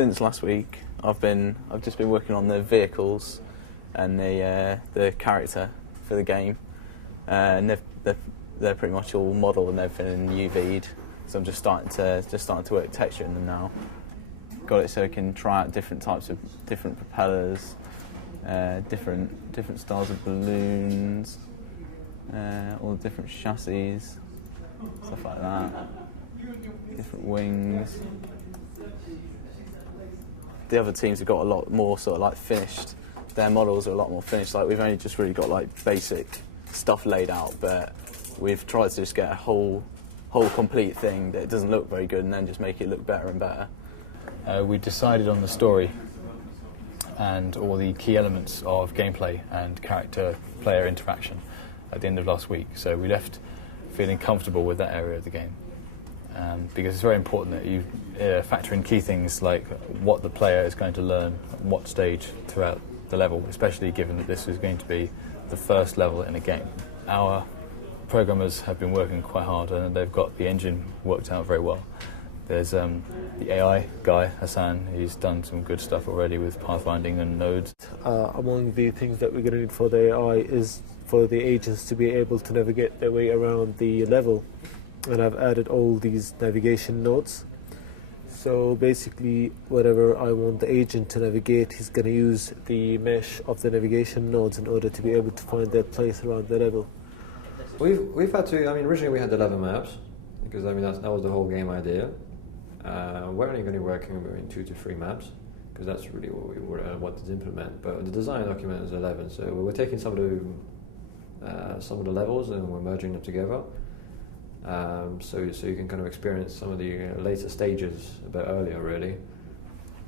since last week, I've just been working on the vehicles and the character for the game, and they're pretty much all modelled and everything in UV'd. So I'm just starting to work texture in them now. Got it so I can try out different types of different propellers, different styles of balloons, all the different chassis, stuff like that. Different wings. The other teams have got a lot more sort of like finished. Their models are a lot more finished. Like we've only just really got like basic stuff laid out, but we've tried to just get a whole complete thing that doesn't look very good and then just make it look better and better. We decided on the story and all the key elements of gameplay and character-player interaction at the end of last week. So we left feeling comfortable with that area of the game. Because it's very important that you factor in key things like what the player is going to learn at what stage throughout the level, especially given that this is going to be the first level in a game. Our programmers have been working quite hard and they've got the engine worked out very well. There's the AI guy, Hassan, he's done some good stuff already with pathfinding and nodes. Among the things that we're going to need for the AI is for the agents to be able to navigate their way around the level. And I've added all these navigation nodes. So basically, wherever I want the agent to navigate, he's going to use the mesh of the navigation nodes in order to be able to find their place around the level. We've had to, originally we had 11 maps, because that was the whole game idea. We're only going to be working between 2 to 3 maps, because that's really what we wanted to implement. But the design document is 11, so we're taking some of the levels and we're merging them together. So you can kind of experience some of the later stages a bit earlier, really.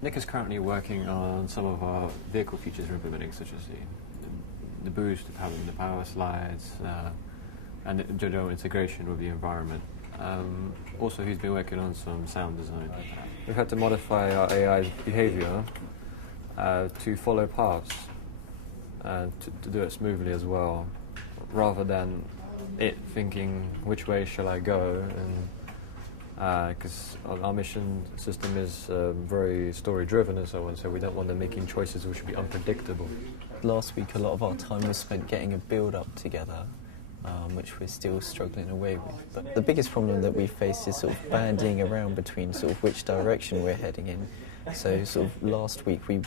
Nick is currently working on some of our vehicle features we're implementing, such as the boost, the power slides, and the general integration with the environment. Also, he's been working on some sound design. We've had to modify our AI's behaviour to follow paths, to do it smoothly as well, rather than it thinking which way shall I go, and because our mission system is very story driven and so on, so we don't want them making choices which would be unpredictable. Last week a lot of our time was spent getting a build up together, which we're still struggling away with. But the biggest problem that we face is sort of bandying around between sort of which direction we're heading in. So sort of last week we'd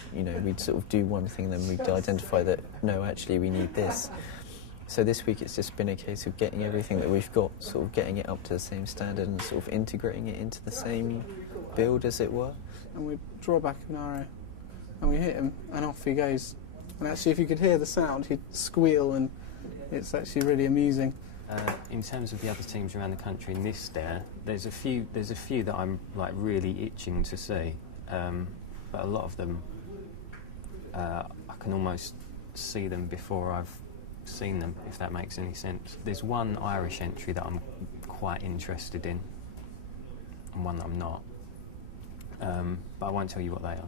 sort of do one thing, then we'd identify that no, actually we need this. So this week it's just been a case of getting everything that we've got, sort of getting it up to the same standard and sort of integrating it into the same build, as it were. And we draw back an arrow and we hit him and off he goes. And actually if you could hear the sound, he'd squeal, and it's actually really amusing. In terms of the other teams around the country in this there's a few that I'm like really itching to see, but a lot of them I can almost see them before I've seen them, if that makes any sense. There's one Irish entry that I'm quite interested in and one that I'm not, but I won't tell you what they are.